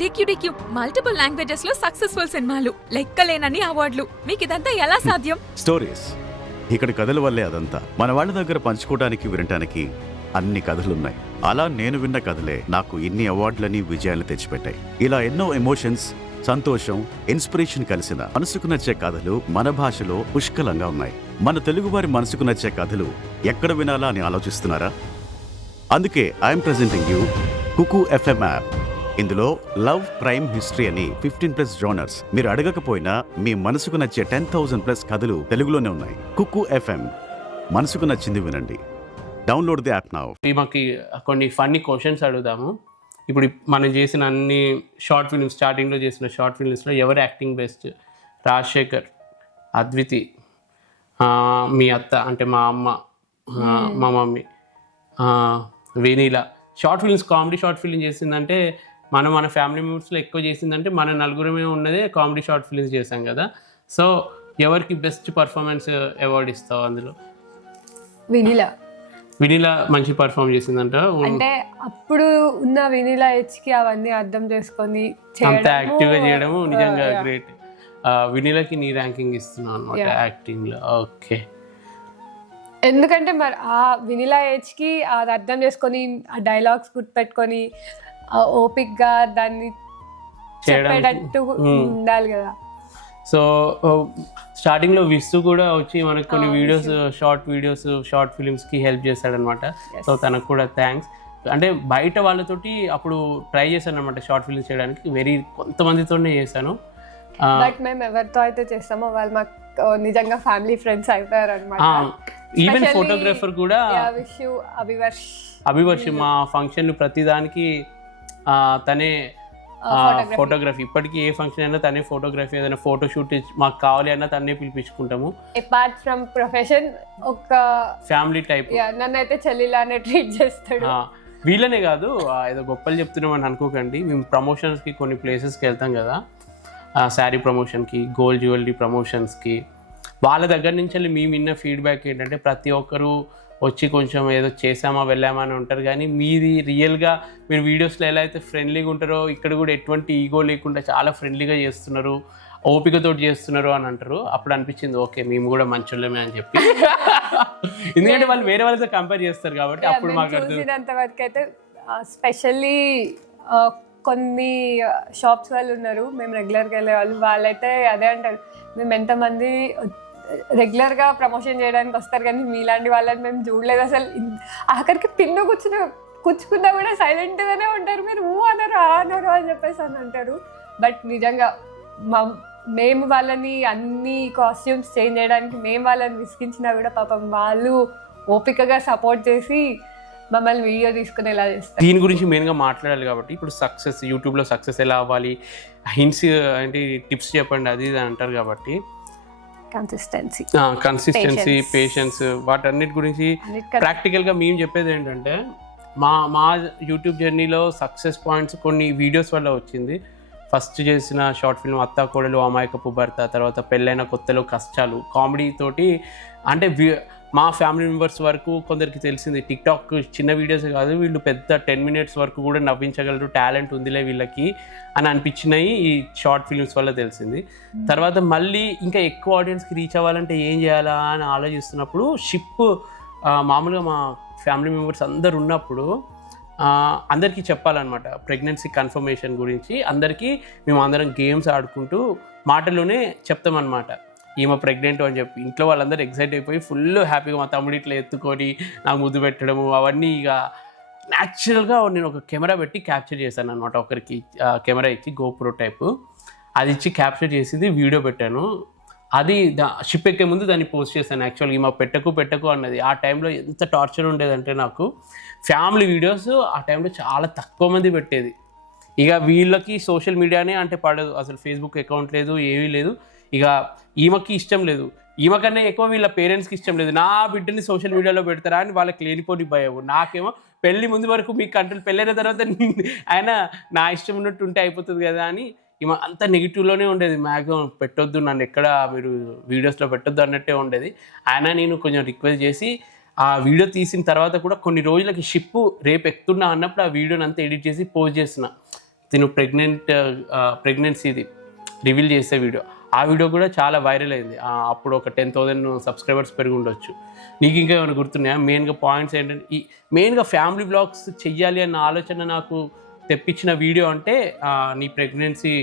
DQ multiple languages లో successful సినిమాలు, లెక్కలేనన్ని అవార్డులు. మీకు ఇదంతా ఎలా సాధ్యం? స్టోరీస్. ఇక్కడ కథల వల్లే అదంతా. మన వాళ్ళ దగ్గర పంచుకోవడానికి, వినటానికి అన్ని కథలున్నాయి. అలా నేను విన్న కథలే నాకు ఇన్ని అవార్డులని, విజయాలను తెచ్చిపెట్టాయి. ఇలా ఎన్నో ఎమోషన్స్, సంతోషం, ఇన్స్పిరేషన్ కలిసిన మనసుకు నచ్చే కథలు మన భాషలో పుష్కలంగా ఉన్నాయి. మన తెలుగువారి మనసుకు నచ్చే కథలు ఎక్కడ వినాలా అని ఆలోచిస్తున్నారా? అందుకే I'm presenting you Kuku FM app. ఇందులో లవ్, క్రైమ్, హిస్టరీ అని 15+ జోనర్స్. మీరు అడగకపోయినా మీ మనసుకు నచ్చే 10,000+ కథలు తెలుగులోనే ఉన్నాయి. కుకు FM, మనసుకు నచ్చింది వినండి. Download the app now. మాకు కొన్ని ఫన్నీ క్వశ్చన్స్ అడుగుదాము. ఇప్పుడు మనం చేసిన అన్ని షార్ట్ ఫిల్మ్స్, స్టార్టింగ్లో చేసిన షార్ట్ ఫిల్మ్స్లో ఎవరు యాక్టింగ్ బెస్ట్? రాజశేఖర్, అద్వితి, మీ అత్త అంటే మా అమ్మ, మా mummy, vanilla. Short films, comedy short film చేసిందంటే మన ఫ్యామిలీ మెంబర్స్లో ఎక్కువ చేసిందంటే మన నలుగురమే ఉన్నదే కామెడీ షార్ట్ ఫిల్మ్స్ చేసాం కదా. సో ఎవరికి బెస్ట్ పర్ఫార్మెన్స్ అవార్డు ఇస్తావు అందులో? వినీలా మంచి పర్ఫార్మ్ చేసిందంట. అంటే అప్పుడు ఉన్న వినీలా ఏజ్కి అవన్నీ అర్థం చేసుకొని అంత యాక్టివ్గా చేయడము నిజంగా గ్రేట్. వినీలాకి నీ ర్యాంకింగ్ ఇస్తున్నావు అనమాట యాక్టింగ్లో. ఓకే, ఎందుకంటే మరి ఆ వినీలా ఏజ్కి అది అర్థం చేసుకొని, ఆ డైలాగ్స్ గుర్తుపెట్టుకొని ఓపిక్గా దాన్ని చెప్పేటట్టు ఉండాలి కదా. సో స్టార్టింగ్లో విస్సు కూడా వచ్చి మనకు కొన్ని వీడియోస్, షార్ట్ ఫిలిమ్స్కి హెల్ప్ చేశాడనమాట. సో తనకు కూడా థ్యాంక్స్. అంటే బయట వాళ్ళతోటి అప్పుడు ట్రై చేశాను అనమాట షార్ట్ ఫిల్మ్స్ చేయడానికి. కొంతమందితోనే చేశాను. బట్ మేము ఎవరితో అయితే చేస్తామో వాళ్ళు మాకు నిజంగా ఫ్యామిలీ ఫ్రెండ్స్ అయిపోయారు అనమాట. ఈవెన్ ఫోటోగ్రాఫర్ కూడా అభివర్ష్ మా ఫంక్షన్ ప్రతిదానికి తనే ఫోటోగ్రఫీ. ఇప్పటికీ ఏ ఫంక్షన్ అయినా తనే ఫోటోగ్రఫీ, ఏదైనా ఫోటో షూట్ మాకు కావాలి అన్నా తనే పిలిపించుకుంటాము. అపార్ట్ ఫ్రమ్ ప్రొఫెషన్ ఒక ఫ్యామిలీ టైప్. నన్ను అయితే చెల్లిలానే ట్రీట్ చేస్తాడు. వీళ్ళనే కాదు, ఏదో గొప్పలు చెప్తున్నామని అనుకోకండి. మేము ప్రమోషన్స్కి కొన్ని ప్లేసెస్కి వెళ్తాం కదా, శారీ ప్రమోషన్కి, గోల్డ్ జ్యువెలరీ ప్రమోషన్స్కి. వాళ్ళ దగ్గర నుంచి వెళ్ళి మేము విన్న ఫీడ్బ్యాక్ ఏంటంటే ప్రతి ఒక్కరు వచ్చి కొంచెం ఏదో చేసామా వెళ్ళామా అని ఉంటారు, కానీ మీది రియల్గా మీరు వీడియోస్లో ఎలా అయితే ఫ్రెండ్లీగా ఉంటారో ఇక్కడ కూడా ఎటువంటి ఈగో లేకుండా చాలా ఫ్రెండ్లీగా చేస్తున్నారు, ఓపికతో చేస్తున్నారు అని అంటారు. అప్పుడు అనిపించింది ఓకే మేము కూడా మంచోళ్ళమే అని చెప్పి. ఎందుకంటే వాళ్ళు వేరే వాళ్ళతో కంపేర్ చేస్తారు కాబట్టి అప్పుడు మాకు చూసినంత వరకు అయితే స్పెషల్లీ కొన్ని షాప్స్ వాళ్ళు ఉన్నారు మేము రెగ్యులర్గా వెళ్ళే వాళ్ళు, వాళ్ళైతే అదే అంటారు మేము ఎంతమంది రెగ్యులర్గా ప్రమోషన్ చేయడానికి వస్తారు కానీ మీలాంటి వాళ్ళని మేము చూడలేదు అసలు. ఆఖరికి పిన్ను కూర్చుకున్నా కూడా సైలెంట్గానే ఉంటారు, మీరు అనరు అని చెప్పేసి అని అంటారు. బట్ నిజంగా మేము వాళ్ళని అన్ని కాస్ట్యూమ్స్ చేంజ్ చేయడానికి మేము వాళ్ళని విసిగించినా కూడా పాపం వాళ్ళు ఓపికగా సపోర్ట్ చేసి మమ్మల్ని వీడియో తీసుకునేలా చేస్తారు. దీని గురించి మెయిన్గా మాట్లాడాలి కాబట్టి ఇప్పుడు సక్సెస్, యూట్యూబ్లో సక్సెస్ ఎలా అవ్వాలి, హింట్స్ అంటే టిప్స్ చెప్పండి అది ఇది అంటారు కాబట్టి కన్సిస్టెన్సీ, పేషెన్స్, వాటన్నిటి గురించి ప్రాక్టికల్గా మేము చెప్పేది ఏంటంటే మా యూట్యూబ్ జర్నీలో సక్సెస్ పాయింట్స్ కొన్ని వీడియోస్ వల్ల వచ్చింది. ఫస్ట్ చేసిన షార్ట్ ఫిల్మ్ అత్తా కోడలు, అమాయకపు భర్త, తర్వాత పెళ్ళైన కొత్తలో కష్టాలు, కామెడీ తోటి. అంటే మా ఫ్యామిలీ మెంబర్స్ వరకు కొందరికి తెలిసింది టిక్టాక్ చిన్న వీడియోస్ కాదు, వీళ్ళు పెద్ద 10 minutes వరకు కూడా నవ్వించగలరు, టాలెంట్ ఉందిలే వీళ్ళకి అని అనిపించినాయి ఈ షార్ట్ ఫిల్మ్స్ వల్ల తెలిసింది. తర్వాత మళ్ళీ ఇంకా ఎక్కువ ఆడియన్స్కి రీచ్ అవ్వాలంటే ఏం చేయాలా అని ఆలోచిస్తున్నప్పుడు మామూలుగా మా ఫ్యామిలీ మెంబర్స్ అందరు ఉన్నప్పుడు అందరికీ చెప్పాలన్నమాట ప్రెగ్నెన్సీ కన్ఫర్మేషన్ గురించి. అందరికీ మేము అందరం గేమ్స్ ఆడుకుంటూ మాటలోనే చెప్తామన్నమాట ఈమె ప్రెగ్నెంట్ అని చెప్పి. ఇంట్లో వాళ్ళందరూ ఎక్సైట్ అయిపోయి ఫుల్ హ్యాపీగా మా తమ్ముడు ఇట్లా ఎత్తుకొని నాకు ముద్దు పెట్టడము అవన్నీ ఇక న్యాచురల్గా నేను ఒక కెమెరా పెట్టి క్యాప్చర్ చేశాను అనమాట. ఒకరికి కెమెరా ఇచ్చి GoPro టైపు అది ఇచ్చి క్యాప్చర్ చేసింది వీడియో పెట్టాను. అది షిప్ ఎక్కే ముందు దాన్ని పోస్ట్ చేశాను. యాక్చువల్గా ఈమె పెట్టకు అన్నది. ఆ టైంలో ఎంత టార్చర్ ఉండేదంటే నాకు ఫ్యామిలీ వీడియోస్ ఆ టైంలో చాలా తక్కువ మంది పెట్టేది. ఇక వీళ్ళకి సోషల్ మీడియానే అంటే పడదు, అసలు ఫేస్బుక్ అకౌంట్ లేదు, ఏమీ లేదు. ఇక ఈమెకి ఇష్టం లేదు, ఈమెకన్నా ఎక్కువ వీళ్ళ పేరెంట్స్కి ఇష్టం లేదు నా బిడ్డని సోషల్ మీడియాలో పెడతారా అని వాళ్ళకి లేనిపోని భయం. నాకేమో పెళ్ళి ముందు వరకు మీకు కంట్రోల్, పెళ్ళైన తర్వాత ఆయన నా ఇష్టం ఉన్నట్టు ఉంటే అయిపోతుంది కదా అని ఈమె అంత నెగిటివ్లోనే ఉండేది. మ్యాక్సిమం పెట్టొద్దు నన్ను ఎక్కడ మీరు వీడియోస్లో పెట్టొద్దు అన్నట్టే ఉండేది. ఆయన నేను కొంచెం రిక్వెస్ట్ చేసి ఆ వీడియో తీసిన తర్వాత కూడా కొన్ని రోజులకి షిప్ రేపు ఎక్కుతున్నా అన్నప్పుడు ఆ వీడియోని అంతా ఎడిట్ చేసి పోస్ట్ చేసిన. తిను ప్రెగ్నెన్సీది రివీల్ చేసే వీడియో, ఆ వీడియో కూడా చాలా వైరల్ అయింది. అప్పుడు ఒక 10,000 సబ్స్క్రైబర్స్ పెరిగి ఉండొచ్చు. నీకు ఇంకా ఏమైనా గుర్తున్నాయా? మెయిన్గా పాయింట్స్ ఏంటంటే మెయిన్గా ఫ్యామిలీ వ్లాగ్స్ చెయ్యాలి అన్న ఆలోచన నాకు తెప్పించిన వీడియో అంటే నీ ప్రెగ్నెన్సీ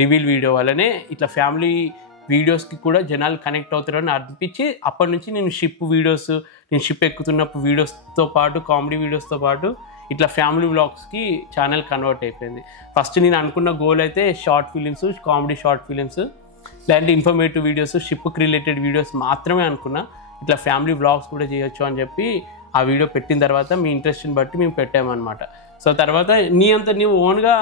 రివీల్ వీడియో వల్లనే ఇట్లా ఫ్యామిలీ వీడియోస్కి కూడా జనాలు కనెక్ట్ అవుతారని అనిపించి అప్పటి నుంచి నేను షిప్ ఎక్కుతున్నప్పుడు వీడియోస్తో పాటు కామెడీ వీడియోస్తో పాటు ఇట్లా ఫ్యామిలీ వ్లాగ్స్కి ఛానల్ కన్వర్ట్ అయిపోయింది. ఫస్ట్ నేను అనుకున్న గోల్ అయితే short films, comedy short films, లేదంటే ఇన్ఫర్మేటివ్ వీడియోస్, షిప్కి రిలేటెడ్ వీడియోస్ మాత్రమే అనుకున్నా. ఇట్లా ఫ్యామిలీ వ్లాగ్స్ కూడా చేయొచ్చు అని చెప్పి ఆ వీడియో పెట్టిన తర్వాత మీ ఇంట్రెస్ట్ని బట్టి మేము పెట్టామన్నమాట. సో తర్వాత నీవు ఓన్గా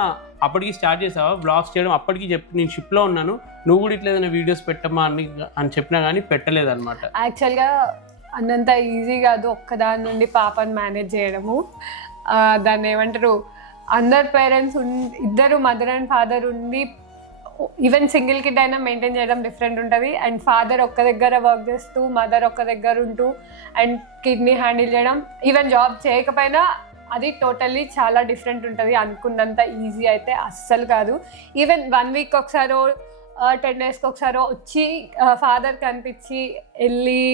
అప్పటికి స్టార్ట్ చేసావా వ్లాగ్స్ చేయడం? అప్పటికి నేను షిప్లో ఉన్నాను, నువ్వు కూడా ఇట్లా ఏదైనా వీడియోస్ పెట్టమ్మా అని చెప్పినా కానీ పెట్టలేదన్నమాట. యాక్చువల్గా అన్నంత ఈజీ కాదు ఒక్కదాని నుండి పాపని మేనేజ్ చేయడము. దాన్ని ఏమంటారు, అందరు పేరెంట్స్ ఇద్దరు మదర్ అండ్ ఫాదర్ ఉండి ఈవెన్ సింగిల్ కిడ్ అయినా మెయింటైన్ చేయడం డిఫరెంట్ ఉంటుంది. అండ్ ఫాదర్ ఒక్క దగ్గర వర్క్ చేస్తూ మదర్ ఒక్క దగ్గర ఉంటూ అండ్ కిడ్ని హ్యాండిల్ చేయడం, ఈవెన్ జాబ్ చేయకపోయినా అది టోటల్లీ చాలా డిఫరెంట్ ఉంటుంది. అనుకున్నంత ఈజీ అయితే అస్సలు కాదు. ఈవెన్ 1 వీక్ ఒకసారో 10 డేస్కి ఒకసారో వచ్చి ఫాదర్ కనిపించి వెళ్ళి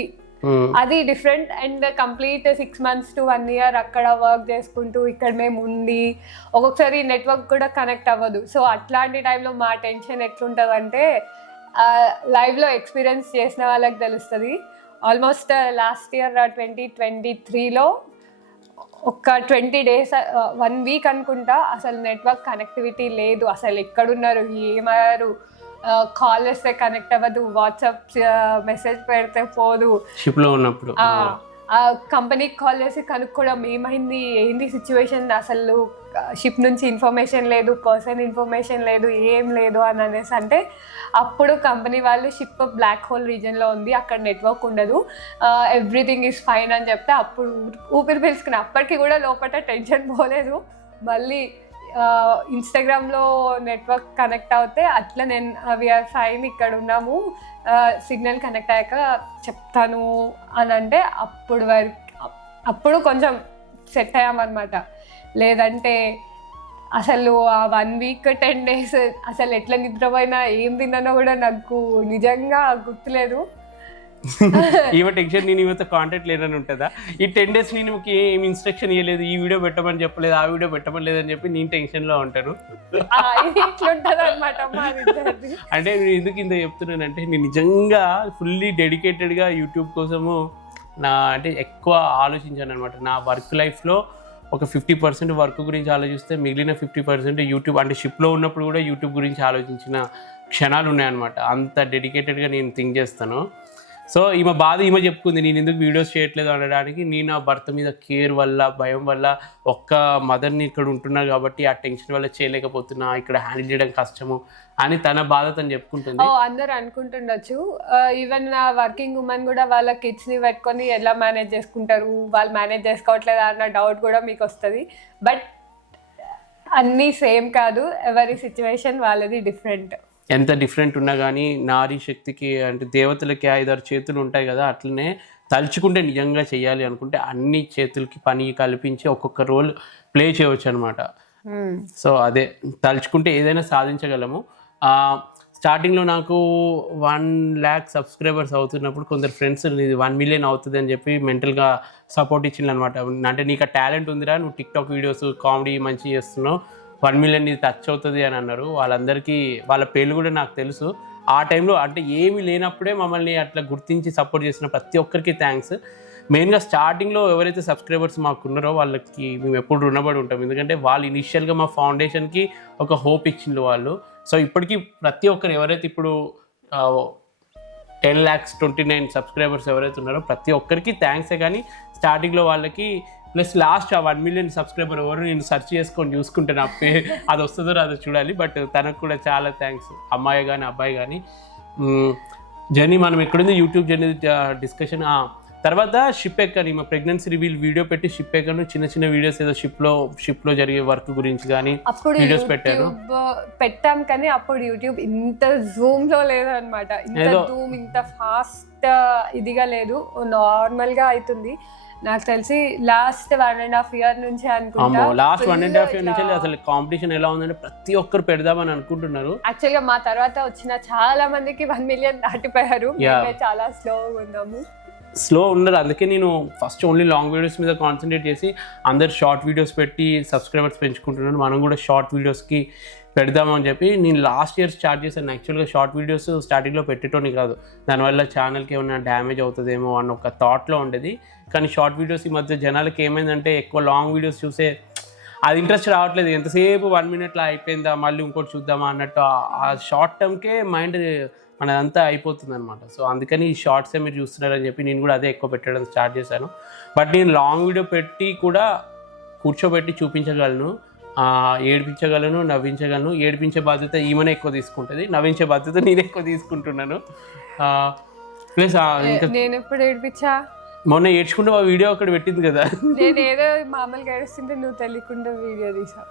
అది different. And complete 6 months to 1 year అక్కడ వర్క్ చేసుకుంటూ ఇక్కడ మేము ఉండి ఒక్కొక్కసారి నెట్వర్క్ కూడా కనెక్ట్ అవ్వదు. సో అట్లాంటి టైంలో మా టెన్షన్ ఎట్లుంటుంది అంటే లైవ్లో ఎక్స్పీరియన్స్ చేసిన వాళ్ళకి తెలుస్తుంది. ఆల్మోస్ట్ లాస్ట్ ఇయర్ 2023లో ఒక 20 days 1 week అనుకుంటా అసలు నెట్వర్క్ కనెక్టివిటీ లేదు. అసలు ఎక్కడున్నారు, ఏమయ్యారు, కాల్ చేస్తే కనెక్ట్ అవ్వదు, వాట్సాప్ మెసేజ్ పెడితే పోదు. షిప్లో ఉన్నప్పుడు కంపెనీకి కాల్ చేసి కనుక్కోవడం ఏమైంది, ఏంది సిచ్యువేషన్, అసలు షిప్ నుంచి ఇన్ఫర్మేషన్ లేదు, పర్సన్ ఇన్ఫర్మేషన్ లేదు, ఏం లేదు అని అనేసి అంటే అప్పుడు కంపెనీ వాళ్ళు షిప్ బ్లాక్ హోల్ రీజన్లో ఉంది, అక్కడ నెట్వర్క్ ఉండదు, ఎవ్రీథింగ్ ఈజ్ ఫైన్ అని చెప్తే అప్పుడు ఊపిరి పీల్చుకున్నా. అప్పటికి కూడా లోపల టెన్షన్ పోలేదు. మళ్ళీ ఇన్స్టాగ్రామ్లో నెట్వర్క్ కనెక్ట్ అవుతే అట్లా నేను వీఆర్ ఫైన్, ఇక్కడ ఉన్నాము, సిగ్నల్ కనెక్ట్ అయ్యాక చెప్తాను అని అంటే అప్పుడు కొంచెం సెట్ అయ్యామన్నమాట. లేదంటే అసలు ఆ 1 week 10 days అసలు ఎట్లా నిద్రపోయినా ఏం తిన్నానో కూడా నాకు నిజంగా గుర్తులేదు. ఈమె టెన్షన్, నేను ఈమెతో కాంటాక్ట్ లేదని ఉంటుందా? ఈ 10 days నేను ఏం ఇన్స్ట్రక్షన్ ఇవ్వలేదు, ఈ వీడియో పెట్టమని చెప్పలేదు, ఆ వీడియో పెట్టమని లేదని చెప్పి నేను టెన్షన్లో ఉంటాను. అంటే నేను ఎందుకు ఇంత చెప్తున్నానంటే నేను నిజంగా ఫుల్లీ డెడికేటెడ్గా యూట్యూబ్ కోసము అంటే ఎక్కువ ఆలోచించాను అనమాట. నా వర్క్ లైఫ్లో ఒక 50% వర్క్ గురించి ఆలోచిస్తే మిగిలిన 50% యూట్యూబ్, అంటే షిప్లో ఉన్నప్పుడు కూడా యూట్యూబ్ గురించి ఆలోచించిన క్షణాలు ఉన్నాయన్నమాట. అంత డెడికేటెడ్గా నేను థింక్ చేస్తాను. సో ఈమె బాధ ఈమె చెప్పుకుంది, నేను ఎందుకు వీడియోస్ చేయట్లేదు అనడానికి. నేను నా భర్త మీద కేర్ వల్ల, భయం వల్ల, ఒక్క మదర్ని ఇక్కడ ఉంటున్నా కాబట్టి ఆ టెన్షన్ వల్ల చేయలేకపోతున్నా, ఇక్కడ హ్యాండిల్ చేయడం కష్టము అని తన బాధ తను చెప్పుకుంటుంది. అందరు అనుకుంటుండొచ్చు, ఈవెన్ వర్కింగ్ ఉమెన్ కూడా వాళ్ళ కిడ్స్ని పెట్టుకొని ఎలా మేనేజ్ చేసుకుంటారు, వాళ్ళు మేనేజ్ చేసుకోవట్లేదు అన్న డౌట్ కూడా మీకు వస్తుంది. బట్ అన్నీ సేమ్ కాదు, ఎవరి సిచ్యువేషన్ వాళ్ళది డిఫరెంట్. ఎంత డిఫరెంట్ ఉన్నా కానీ నారీ శక్తికి, అంటే దేవతలకి 5-6 చేతులు ఉంటాయి కదా, అట్లనే తలుచుకుంటే నిజంగా చేయాలి అనుకుంటే అన్ని చేతులకి పని కల్పించి ఒక్కొక్క రోల్ ప్లే చేయవచ్చు అనమాట. సో అదే తలుచుకుంటే ఏదైనా సాధించగలము. స్టార్టింగ్లో నాకు 1 lakh సబ్స్క్రైబర్స్ అవుతున్నప్పుడు కొందరు ఫ్రెండ్స్ 1 million అవుతుంది అని చెప్పి మెంటల్గా సపోర్ట్ ఇచ్చింది అనమాట. అంటే నీకు ఆ టాలెంట్ ఉందిరా, నువ్వు టిక్టాక్ వీడియోస్ కామెడీ మంచిగా చేస్తున్నావు, 1 million ఇది టచ్ అవుతుంది అని అన్నారు. వాళ్ళందరికీ వాళ్ళ పేర్లు కూడా నాకు తెలుసు. ఆ టైంలో అంటే ఏమీ లేనప్పుడే మమ్మల్ని అట్లా గుర్తించి సపోర్ట్ చేసిన ప్రతి ఒక్కరికి థ్యాంక్స్. మెయిన్గా స్టార్టింగ్లో ఎవరైతే సబ్స్క్రైబర్స్ మాకు ఉన్నారో వాళ్ళకి మేము ఎప్పుడు రుణపడి ఉంటాం. ఎందుకంటే వాళ్ళు ఇనిషియల్గా మా ఫౌండేషన్కి ఒక హోప్ ఇచ్చిండ్రు వాళ్ళు. సో ఇప్పటికీ ప్రతి ఒక్కరు ఎవరైతే ఇప్పుడు 10,29,000 సబ్స్క్రైబర్స్ ఎవరైతే ఉన్నారో ప్రతి ఒక్కరికి థ్యాంక్సే. కానీ స్టార్టింగ్లో వాళ్ళకి ప్లస్ లాస్ట్ ఆ 1 million సబ్స్క్రైబర్ ఎవరు నేను సెర్చ్ చేసుకొని చూసుకుంటే నా అది వస్తుందో రాదో చూడాలి. బట్ తనకు కూడా చాలా థ్యాంక్స్, అమ్మాయి కానీ అబ్బాయి కానీ. జర్నీ మనం ఎక్కడుంది యూట్యూబ్ జర్నీ డిస్కషన్. తర్వాత షిప్ ఎక్కని మా ప్రెగ్నెన్సీ రివీల్ వీడియో పెట్టి షిప్ ఎక్కను చిన్న వీడియోస్ ఏదో షిప్లో జరిగే వర్క్ గురించి కానీ వీడియోస్ పెట్టాం. కానీ అప్పుడు యూట్యూబ్ ఇంత జూమ్లో లేదనమాట, ఇంత జూమ్ ఇంత ఫాస్ట్ ఇదిగా లేదు, నార్మల్గా అవుతుంది. నాకు తెలిసి లాస్ట్ 1.5 year నుంచి అనుకుంటా. అమ్మో లాస్ట్ 1.5 year నుంచి అసలు కాంపిటీషన్ ఎలా ఉందంటే ప్రతి ఒక్కరు పెడదామని అనుకుంటున్నారు. యాక్చువల్గా మా తర్వాత వచ్చిన చాలా మందికి 1 million దాటిపోయారు. మేమే చాలా స్లోగా ఉన్నాము. స్లో ఉన్నారు. అందుకే నేను ఫస్ట్ ఓన్లీ లాంగ్ వీడియోస్ మీద కాన్సన్ట్రేట్ చేసి అందరు షార్ట్ వీడియోస్ పెట్టి సబ్స్క్రైబర్స్ పెంచుకుంటున్నాను. మనం కూడా షార్ట్ వీడియోస్కి పెడదామని చెప్పి నేను లాస్ట్ ఇయర్ స్టార్ట్ చేశాను. యాక్చువల్గా షార్ట్ వీడియోస్ స్టార్టింగ్లో పెట్టేటోని కాదు, దానివల్ల ఛానల్కి ఏమైనా డ్యామేజ్ అవుతుందేమో అన్న ఒక థాట్లో ఉండేది. కానీ షార్ట్ వీడియోస్ ఈ మధ్య జనాలకి ఏమైందంటే ఎక్కువ లాంగ్ వీడియోస్ చూసే అది ఇంట్రెస్ట్ రావట్లేదు. ఎంతసేపు 1 minute అయిపోయిందా మళ్ళీ ఇంకోటి చూద్దామా అన్నట్టు ఆ షార్ట్ టర్మ్కే మైండ్ మనదంతా అయిపోతుంది అనమాట. సో అందుకని ఈ షార్ట్సే మీరు చూస్తున్నారని చెప్పి నేను కూడా అదే ఎక్కువ పెట్టడం స్టార్ట్ చేశాను. బట్ నేను లాంగ్ వీడియో పెట్టి కూడా కూర్చోబెట్టి చూపించగలను, ఏడిపించగలను, నవ్వించగలను. ఏడిపించే బాధ్యత ఈమెనే ఎక్కువ తీసుకుంటుంది, నవ్వించే బాధ్యత నేను ఎక్కువ తీసుకుంటున్నాను. ప్లస్ ఇంకా నేను ఎప్పుడు ఏడిపించా? మొన్న ఏడ్చుకుంటే ఆ వీడియో అక్కడ పెట్టింది కదా, నేను ఏదో మామూలుగా ఏడుస్తుంటే నువ్వు తెలియకుండా వీడియో తీసా.